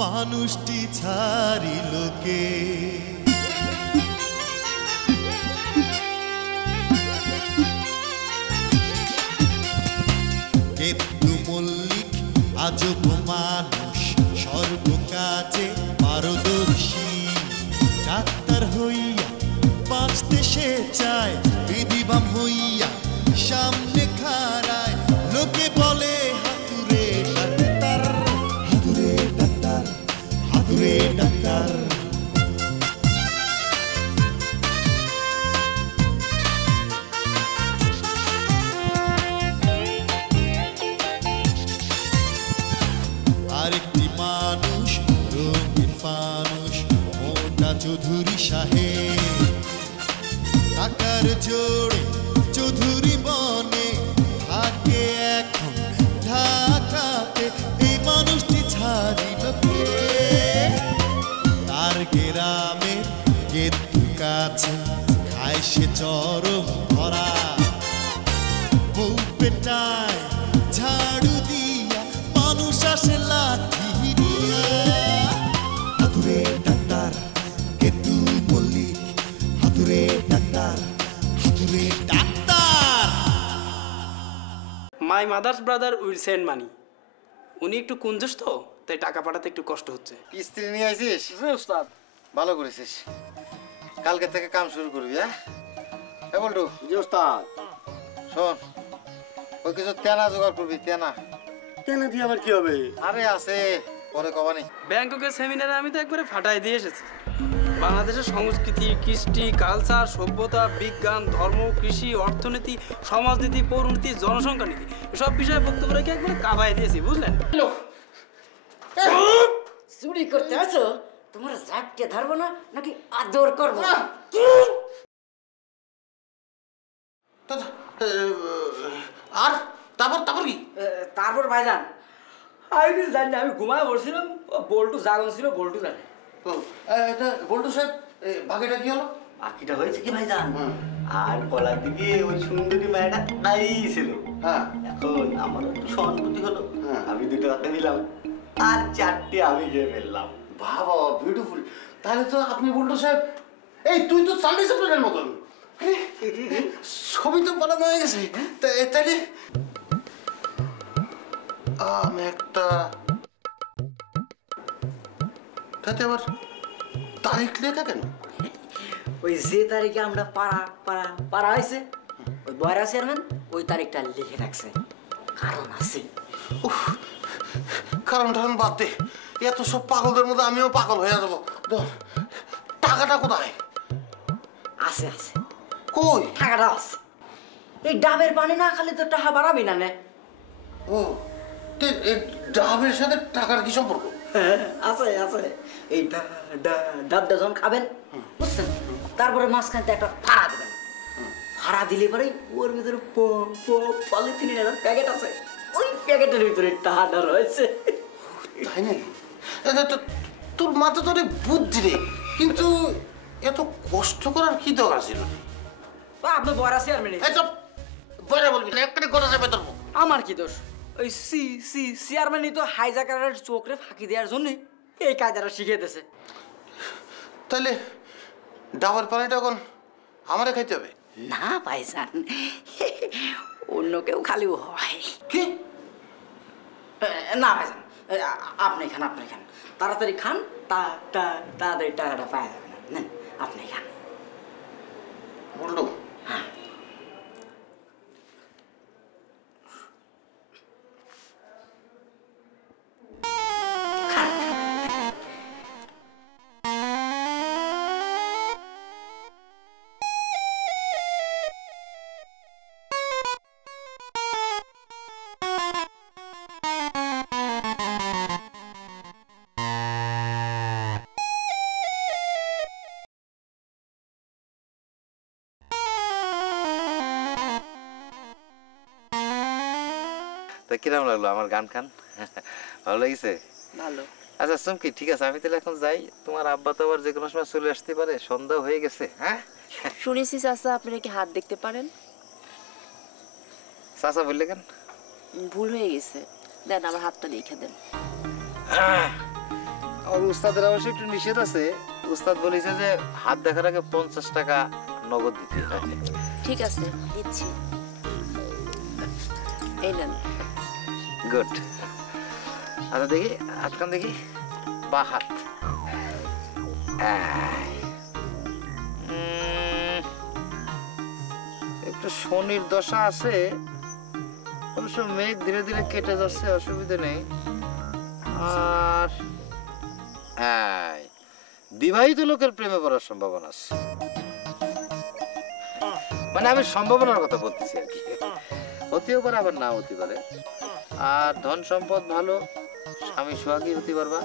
মানুষটি ছাড়িল কে কেতু মল্লিক আজব মানুষ সর্বকাজে পারদর্শী ডাক্তার হইয়া বাঁচতে সে চায় বিধিবাম হইয়া সামনে খাড়ায় লোকে বলে হাতুরে ডাক্তার হাতুরে ডাক্তার হাতুরে ডাক্তার আরেকটি মানুষ রঙিন ফানুষ মোটা চৌধুরী সাহেব টাকার জোরে চৌধুরী বনে থাকে এখন ঢাকাতে এই মানুষটি ছাড়িল কে তার গ্রামে গেতু কাছে খায় সে চরম ধরা বউ পেটায় ঝাড়ু দিয়া মানুষ আসে লাঠি দিয়া হাতুরে ডাক্তার গেতু মল্লিক হাতুরে ডাক্তার হাতুরে doctor my mother's brother will send money উনি একটু কুঞ্জস তো তাই টাকা পাঠাতে একটু কষ্ট হচ্ছে স্ত্রী নিয়ে আইছিস জি উস্তাদ ভালো করেছিস কালকে থেকে কাম শুরু করবি হ্যাঁ এ বলটু জি উস্তাদ শোন ওই কিছু তেনা জোগাড় করবি তেনা তেনা দিয়ে আবার কি হবে? আরে আছে পরে কবানি ব্যাংককের সেমিনারে আমি তো একবারে ফাটাই দিয়ে এসেছি বাংলাদেশের সংস্কৃতি কৃষ্টি কালচার সভ্যতা বিজ্ঞান ধর্ম কৃষি অর্থনীতি সমাজনীতি পৌরনীতি জনসংখ্যা নীতি এসব বিষয়ে বক্তব্য রেখে একবারে কাবাই দিয়েছি বুঝলেন চুরি করতে আছো তোমার জাটকে ধরবো না নাকি আদর করবো আর তারপর তারপর কি? তারপর ভাইজান আমি কিছু জানি না আমি ঘুমায় বলছিলাম বল্টু জাগন ছিল বল্টু জানে বল্টু সাহেব বাকিটা কি হলো? বাকিটা হয়েছে কি ভাইজান আর গলার দিকে ওই সুন্দরী মায়েরা আইছিল হ্যাঁ এখন আমার একটু সহানুভূতি হলো আমি দুটো হাতে দিলাম আর চারটে আমি খেয়ে ফেললাম বাবা বিউটিফুল তাহলে তো আপনি বল্টু সাহেব এই তুই তো চার্লি চ্যাপলিনের মতন ছবি তো বানানো হয়ে গেছে তাইলে আমি একটা তাতে আবার তারিখ লেখা কেন? ওই যে তারিখে আমরা পাড়া হয়েছে ওই বয়রা চেয়ারম্যান ওই তারিখটা লিখে রাখছে কারণ আছে কারণ টারণ বাদ দে এত সব পাগলদের মধ্যে আমিও পাগল হয়ে যাবো টাকাটা কোথায় আছে আছে কই টাকাটা আছে এই ডাবের পানি না খালি তো টাকা বাড়াবি না নে ও ডাবের সাথে টাকার কি সম্পর্ক? আছে আছে এই ডাবটা যখন খাবেন বুঝছেন তারপরে মাঝখানতে একটা ফাড়া দেবেন ফাড়া দিলে পরে ওর ভিতরে পলিথিনের একটা প্যাকেট আছে ওই প্যাকেটের ভিতরে টাকাটা রয়েছে তাই নাকি? তোর মাথা তো অনেক বুদ্ধি রে কিন্তু এত কষ্ট করার কি দরকার ছিল? আপনি বয়রা চেয়ারম্যান বয়রা বলবি না একটা গোটা যাবে তোর আমার কি দোষ ওই চেয়ারম্যানই তো হাইজাকারের চোখরে ফাঁকি দেওয়ার জন্য এই কায়দাটা শিখিয়ে দিয়েছে তাহলে ডাবার পানিটা এখন আমারে খাইতে হবে না ভাইজান অন্য কেউ খালি হয় কি? না ভাইজান আপনি খান তাড়াতাড়ি খান তাড়াতাড়ি টাকাটা পাওয়া যাবে না নেন আপনি খান বললো হ্যাঁ তা কিরম লাগলো আমার গান খান? ভালো লাগিছে? ভালো। আচ্ছা চুমকি ঠিক আছে আমি তাহলে এখন যাই, তোমার আব্বা তো আবার যে কোনো সময় চলে আসতে পারে, সন্ধ্যা হয়ে গেছে। হ্যাঁ শুনেছি চাচা আপনারা কি হাত দেখতে পারেন? চাচা বললে কেন? ভুল হয়ে গেছে, দেন আমার হাতটা দেখে দেন। আমার উস্তাদের অবশ্য একটু নিষেধ আছে। উস্তাদ বলেছে যে হাত দেখার আগে 50 টাকা নগদ দিতে হয়। ঠিক আছে, দিচ্ছি। এই নেন। গুড। আচ্ছা দেখি হাতখান দেখি, বা হাত। একটু শনির দশা আছে, অবশ্য মেঘ ধীরে ধীরে কেটে যাচ্ছে, অসুবিধা নেই। আর বিবাহিত লোকের প্রেমে পড়ার সম্ভাবনা আছে। মানে আমি সম্ভাবনার কথা বলতেছি আর কি, হতেও পারে আবার না হতে পারে। আর ধন সম্পদ ভালো, স্বামী সোহাগী হতে পারবা।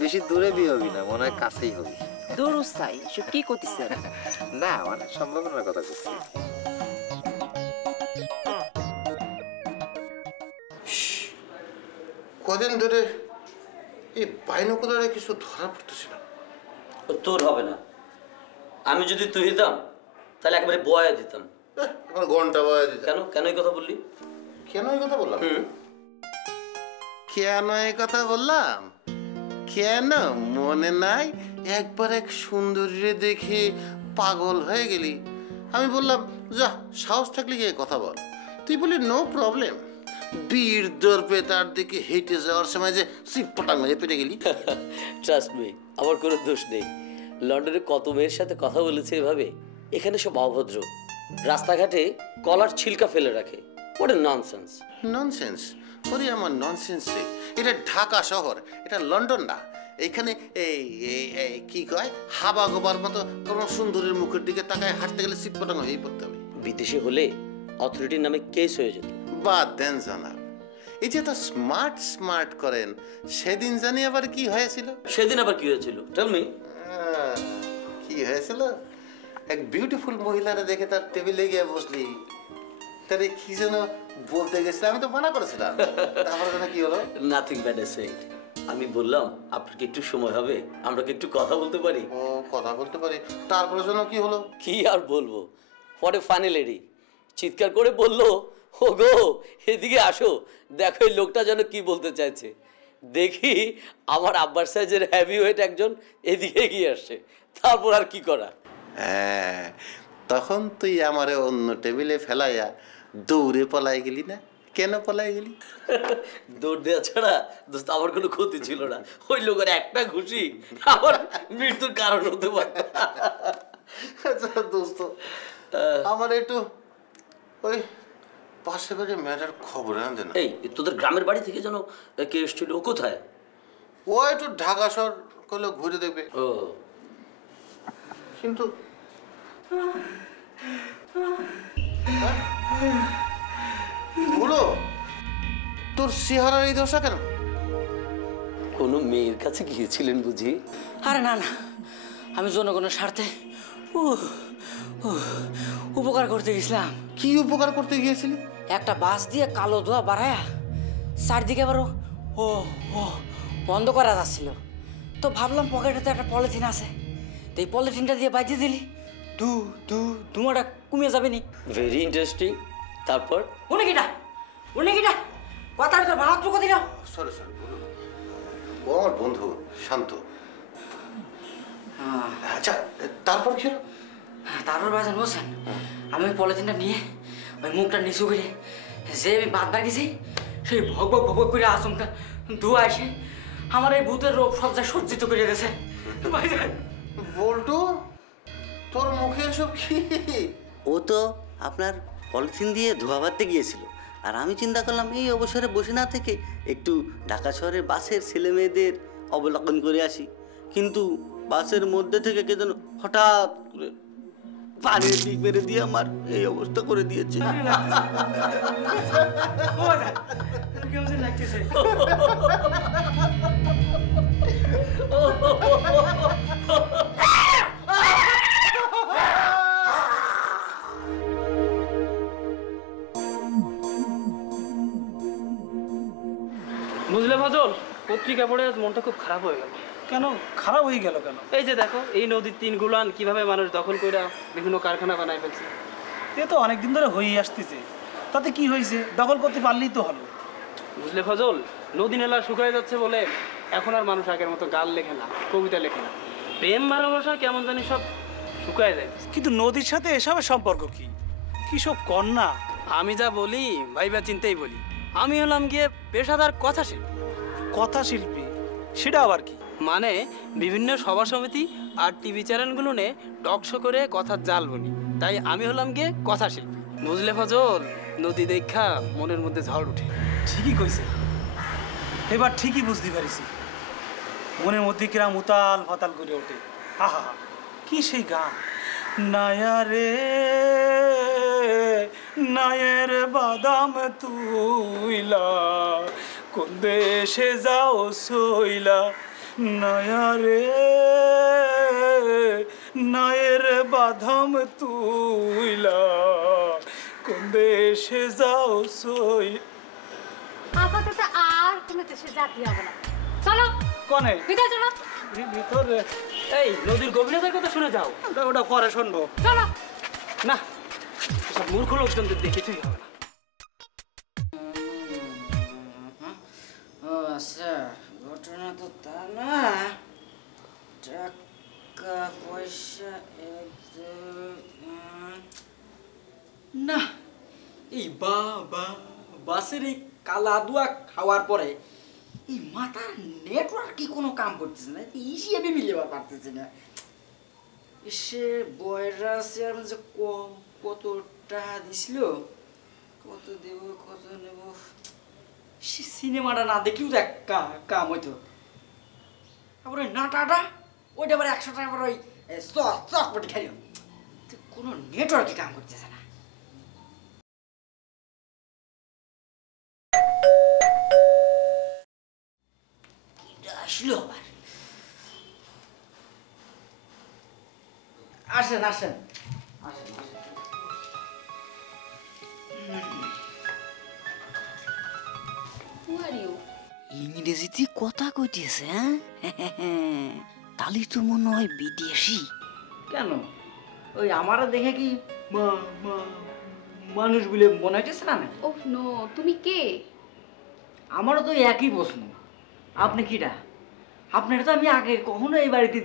বেশি দূরে বিয়ে হবি না, মনে হয় কাছেই হবি। দূর উস্তাই, সব কি করতেছেন? না মানে সম্ভাবনার কথা বলছি। কদিন ধরে এই বাইনোকুলারে কিছু ধরা পড়তেছে না। তোর হবে না। আমি যদি তুই দিতাম তাহলে একবারে বয়া দিতাম। আমার ঘন্টা বয়া দিতে। কেন কেন এই কথা বললি? কেন এই কথা বললাম? কেন এই কথা বললাম? কেন মনে নাই? একবার এক সুন্দরীরে দেখে পাগল হয়ে গেলি। আমি বললাম যা, সাহস থাকলে গিয়ে কথা বল। তুই বলি নো প্রবলেম। বীর দর্পে তার দিকে হেঁটে যাওয়ার সময় যে সিপটা মেরে পেটে গেলি। ট্রাস্ট মি, আমার কোনো দোষ নেই। লন্ডনে কত মেয়ের সাথে কথা বলেছে এভাবে। এখানে সব অভদ্র, রাস্তাঘাটে কলার ছিলকা ফেলে রাখে। What a nonsense. ননসেন্স? ওরে আমার ননসেন্স রে। এটা ঢাকা শহর, এটা লন্ডন না। এইখানে এই কি কয়, হাবা গোবার মতো কোনো সুন্দরীর মুখের দিকে তাকায় হাঁটতে গেলে সিটপটাং হয়েই পড়তে হবে। বিদেশে হলে অথরিটির নামে কেস হয়ে যেত। বাদ দেন জানাব, এই যে তো স্মার্ট স্মার্ট করেন, সেদিন জানি আবার কি হয়েছিল? সেদিন আবার কি হয়েছিল? Tell me. কি হয়েছিল? এক বিউটিফুল মহিলারে দেখে তার টেবিলে গিয়ে বসলি, তারে কি যেন বলতে গেছিল, আমি তো মানা করেছিলাম। তারপরে যেন কি হলো? Nothing bad said. আমি বললাম আপনার কি একটু সময় হবে, আমরা কি একটু কথা বলতে পারি? ও কথা বলতে পারি, তারপরে যেন কি হলো? কি আর বলবো, হোয়াট এ ফানি লেডি। চিৎকার করে বললো, ও গো এদিকে আসো, দেখো এই লোকটা যেন কি বলতে চাইছে। দেখি আমার আব্বার সাইজের হেভি ওয়েট একজন এদিকে এগিয়ে আসছে। তারপর আর কি করা? হ্যাঁ, তখন তুই আমারে অন্য টেবিলে ফেলাইয়া দৌড়ে পলাই গেলি না? কেন পলাই গেলি? দৌড় দেওয়া ছাড়া দোস্ত আমার কোনো ক্ষতি ছিল না। ওই লোকের একটা খুশি আমার মৃত্যুর কারণ হতে পারে। দোস্ত আমার একটু ওই পাশে বাড়ি মেয়েটার খবর আনতে না। এই তোদের গ্রামের বাড়ি থেকে যেন কে এসেছিল, ও কোথায়? ও একটু ঢাকা শহর করলে ঘুরে দেখবে। ও কিন্তু বলো, তোর চেহারার এই দশা কেন? কোনো মেয়ের কাছে গিয়েছিলেন বুঝি? আরে না না, আমি জনগণের স্বার্থে উপকার করতে গেছিলাম। কি উপকার করতে গিয়েছিলি? একটা বাস দিয়ে কালো ধোয়া বাড়ায়া চারদিকে আবার ও বন্ধ করা যাচ্ছিল। তো ভাবলাম পকেটে তো একটা পলিথিন আছে, তো এই পলিথিনটা দিয়ে বাজিয়ে দিলি, ধুমাটা কমিয়ে যাবে নি। Very interesting. তারপর উনি কিটা কথার ভিতর ভাড়াত্র দিল। সরি সরি, ও আমার বন্ধু শান্ত। আচ্ছা তারপর কি হলো? তারপর বাজান বলছেন, আমি ওই পলিথিনটা নিয়ে ওই মুখটা নিচু করে যে আমি বাঁধবার গেছি, সেই ভগ ভগ করে আচমকা ধোয়া এসে আমার এই ভূতের রোগ সজ্জা সজ্জিত করে দিয়েছে। বল্টু, তোর মুখে এসব কি? ও তো আপনার পলিথিন দিয়ে ধোয়া বাঁধতে গিয়েছিল, আর আমি চিন্তা করলাম এই অবসরে বসে না থেকে একটু ঢাকা শহরের বাসের ছেলে মেয়েদের অবলোকন করে আসি। কিন্তু বাসের মধ্যে থেকে কে যেন হঠাৎ করে পানির দিক মেরে দিয়ে আমার এই অবস্থা করে দিয়েছে। বুঝলে ফজল, পত্রিকা পড়ে আজ মনটা খুব খারাপ হয়ে গেল। কেন খারাপ হয়ে গেল কেন? এই যে দেখো, এই নদীর তিন গুলান কিভাবে মানুষ দখল করে বিভিন্ন কারখানা বানায় ফেলছে। এ তো অনেকদিন ধরে হয়েই আসতেছে, তাতে কি হয়েছে? দখল করতে পারলেই তো হলো। বুঝলে ফজল, নদী নালা শুকিয়ে যাচ্ছে বলে এখন আর মানুষ আগের মতো গান লেখে না, কবিতা লেখে না। প্রেম ভালোবাসা কেমন জানি সব শুকায় যায়। কিন্তু নদীর সাথে এসবের সম্পর্ক কি? কি সব কন্যা? আমি যা বলি ভাইবা চিন্তাই বলি। আমি হলাম গিয়ে পেশাদার কথা শিল্পী। কথা শিল্পী? সেটা আবার কি? মানে বিভিন্ন সভা সমিতি আর টিভি চ্যানেলগুলো নে টক শো করে কথার জাল বুনি, তাই আমি হলাম গিয়ে কথা শিল্পী। বুঝলে ফজল, নদী দেখা মনের মধ্যে ঝড় উঠে। ঠিকই কইছে, এবার ঠিকই বুঝতে পারিছি। মনের মধ্যে কিরাম উতাল ফাতাল করে ওঠে। আহা, কি সেই গান! নায়া রে নায়ের বাদাম তুইলা, কোন দেশে যাও সইলা। নায়া রে নায়ের বাদাম তুইলা, কোন দেশে যাও সই। আপাতত আর কোনো দেশে জাতি হবে না। চলো কনে ভিতরে চলো। ভিতরে? এই নদীর গভীরতার কথা শুনে যাও। ওটা পরে শুনবো। চলো না, সব মূর্খ লোকজনদের দেখে তুই হবে না। ও আচ্ছা, ঘটনা তো তা না। টাকা পয়সা না, এই বাসের এই কালা দুয়া খাওয়ার পরে এই মাথার নেটওয়ার্ক কি কোনো কাম করতেছে না, হিসেবে মিলিয়ে পারতেছে না। সে বয়রা চেয়ার যে কত টাকা দিছিল, কত দেব কত নেব, সে সিনেমাটা না দেখলেও তো এক কাম হইতো। আবার ওই নাটাটা ওইটা আবার 100 টাকা আবার ওই চকপটি খাইল, কোনো নেটওয়ার্কে কাম করতেছে না। আসলো আবার। আসেন আসেন আসেন আসেন। Who are you? ইংরেজিতে কথা কইতেছে, হ্যাঁ? তাহলে তো মনে হয় বিদেশি। কেন, ওই আমারও দেখে কি মানুষ বলে মনে হইতেছে না? Oh no, তুমি কে? আমারও তো একই প্রশ্ন। আপনি কিটা? আপনার তো আমি আগে কখনো এই বাড়িতে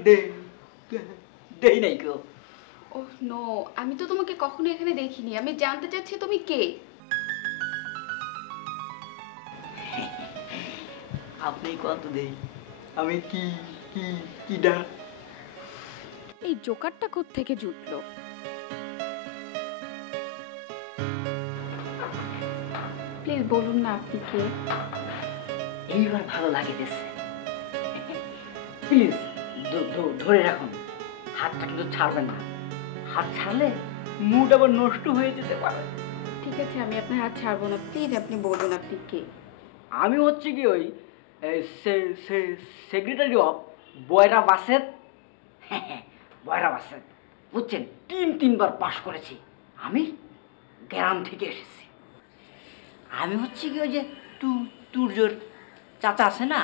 দেই নাই কেউ। Oh no, আমি তো তোমাকে কখনো এখানে দেখিনি। আমি জানতে চাচ্ছি তুমি কে? আপনি কত দেই, আমি কি কি কিডা? এই জোকারটা কোত্থেকে জুটলো? প্লিজ বলুন না আপনি কে? এইবার ভালো লাগিতেছে। প্লিজ ধরে রাখুন, হাতটা কিন্তু ছাড়বেন না। হাত ছাড়লে মুড আবার নষ্ট হয়ে যেতে পারে। ঠিক আছে, আমি আপনার হাত ছাড়বো না। প্লিজ আপনি বলুন আপনি কে? আমি হচ্ছে কি ওই সেক্রেটারি অফ বয়রা বাসের। বয়রা বাসের বুঝছেন, 3বার পাশ করেছি। আমি গ্রাম থেকে এসেছি। আমি হচ্ছে কি ওই যে তুর্যর চাচা আছে না,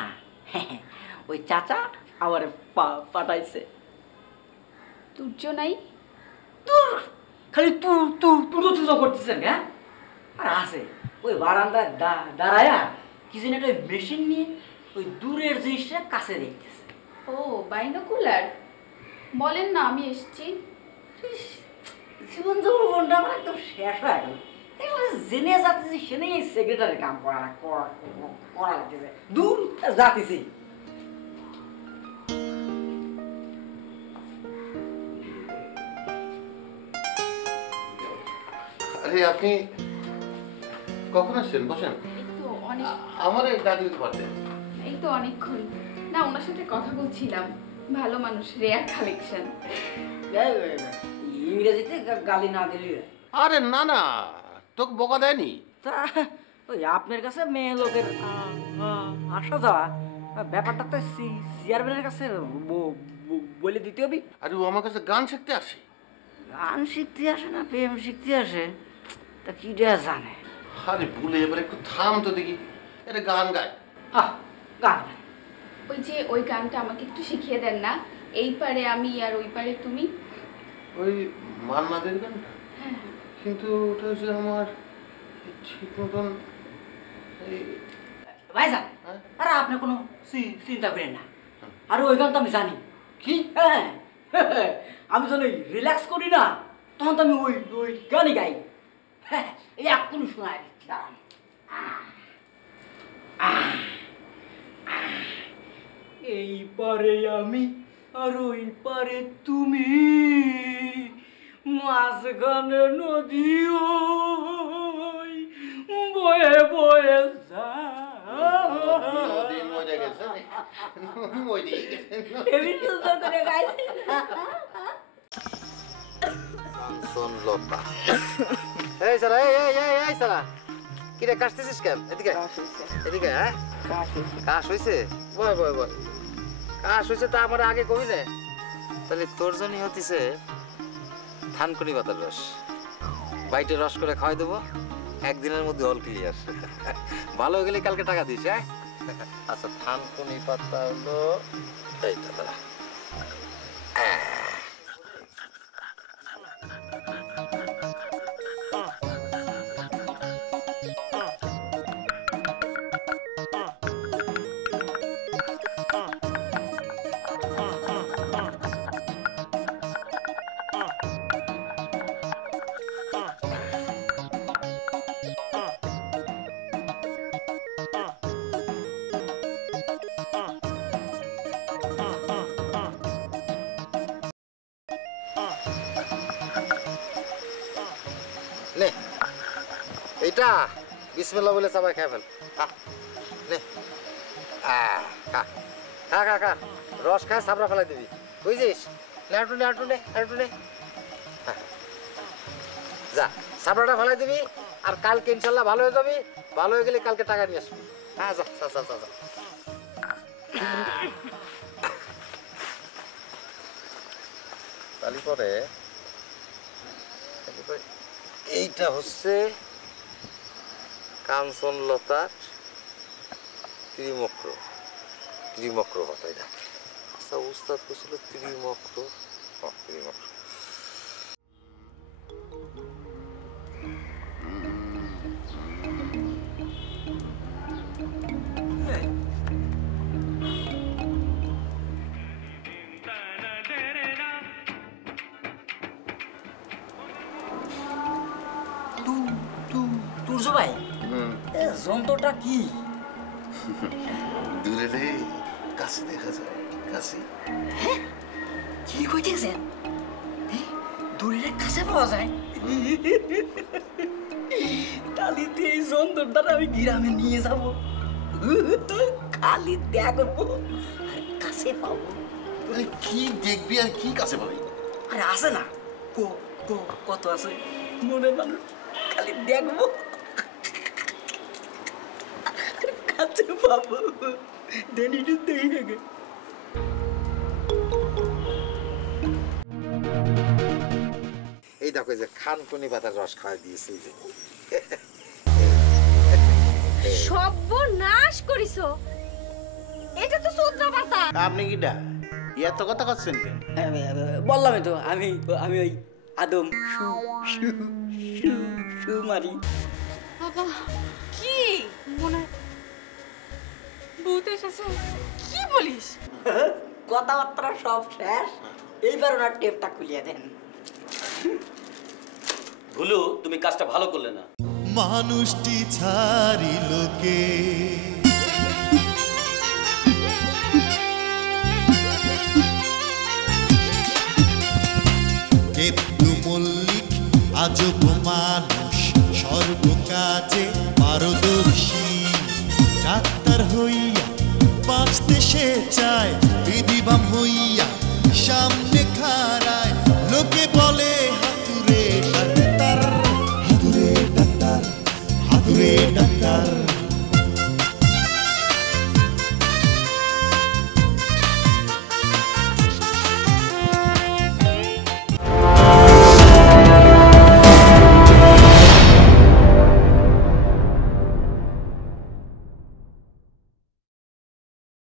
ওই চাচা আমার পাঠাইছে। তুর্য নাই? তুর খালি তুলো করতেছেন, হ্যাঁ? আর আছে ওই বারান্দায় দাঁড়ায়া কি যেন একটা মেশিন নিয়ে ওই দূরের জিনিসটা কাছে দেখতেছে। ও বাইনোকুলার, বলেন না আমি এসেছি। জীবন জীবনটা আমার একদম শেষ হয়ে গেল। জেনে যাতেছি সেনে এই সেক্রেটারি কাম করা লাগতেছে, দূর যাতেছি। আরে আপনি কখন আসছেন? বসেন। এই তো অনেক আমার ডাকলে তো পারতেন। এই তো অনেকক্ষণ না ওনার সাথে কথা বলছিলাম। ভালো মানুষ, রেয়ার কালেকশন। ইংরেজিতে গালি না দিলি। আরে না না, তোকে বকা দেয়নি। তা ওই আপনার কাছে মেয়ে লোকের আসা যাওয়া ব্যাপারটা তো চেয়ারম্যানের কাছে বলে দিতে হবে। আরে ও আমার কাছে গান শিখতে আসে। গান শিখতে আসে না প্রেম শিখতে আসে, তা কি দেয়া জানে। আরে ভুলে এবার একটু থাম তো দেখি, এটা গান গায়। গান ওই যে ওই গানটা আমাকে একটু শিখিয়ে দেন না, এই পারে আমি আর ওই পারে তুমি। ওই মান্নাদের গানটা, কিন্তু ওটা হচ্ছে আমার ঠিক মতন ভাইজান আরে আপনি কোনো চিন্তা করেন না, আর ওই গান তো আমি জানি। কি? হ্যাঁ আমি যখন রিল্যাক্স করি না তখন তো আমি ওই ওই গানই গাই। হ্যাঁ এই এক্ষুনি শোনায় দিচ্ছি, দাঁড়ান। এই পারে আমি আর ওই পারে তুমি, মাঝখানে নদী ওই বয়ে বয়ে কিরে কাশতেছিস কেন? এদিকে এদিকে। হ্যাঁ কাশ হয়েছে? বয় বয় বয়। কাশ হয়েছে তা আমার আগে কবি না, তাহলে তোর জন্যই হতিছে থানকুনি পাতার রস। বাইটে রস করে খাওয়াই দেবো, একদিনের মধ্যে অল ক্লিয়ার। ভালো হয়ে গেলে কালকে টাকা দিস। হ্যাঁ আচ্ছা, থানকুনি পাতা হলো এইটা, দাঁড়া। নে এইটা বিসমিল্লাহ বলে সবাই খেয়ে ফেল। নে খা খা খা খা, রস খা, সাবরা ফেলাই দিবি, বুঝছিস? নে একটু নে একটু নে একটু নে, যা সাবরাটা ফেলাই দিবি। আর কালকে ইনশাল্লাহ ভালো হয়ে যাবি, ভালো হয়ে গেলে কালকে টাকা নিয়ে আসবি। হ্যাঁ যা যা যা যা। তালি পরে এইটা হচ্ছে কাঞ্চনলতার ত্রিমক্র, ত্রিমক্র পাতা। এটা আচ্ছা উস্তাদ করছিল ত্রিমক্র, ত্রিমক্র। তুর্য ভাই যন্ত্রটা কি? দূরে রে, কাছে দেখা যায়, কাছে। কি কইতেছেন? দূরের কাছে পাওয়া যায়? তাহলে তো এই যন্ত্রটা আমি গ্রামে নিয়ে যাব, খালি দেখা করবো আর কাছে পাবো। কি দেখবি আর কি কাছে পাবি? আরে আছে না, কত আছে মনের মানুষ, খালি দেখবো কাছে পাবো। দেন একটু দেখে গে। এই দেখো যে খানকুনি পাতার রস খাওয়াই দিয়েছে। সর্বনাশ করিছো, এটা তো সূত্র পাতা। আপনি কিটা এত কথা করছেন? বললামই তো আমি আমি ওই আদম মারি। বাবা কি মনে ভূত এসেছে? কি বলিস? কথাবার্তা সব শেষ, এইবার ওনার টেপটা খুলিয়ে দেন। ভুলু, তুমি কাজটা ভালো করলে না। মানুষটি ছাড়িল কে, কেতু মল্লিক আজব মানুষ, সর্বকাজে পারদর্শী। ডাক্তার হইয়া বাঁচতে সে চায়, বিধিবাম হইয়া সামনে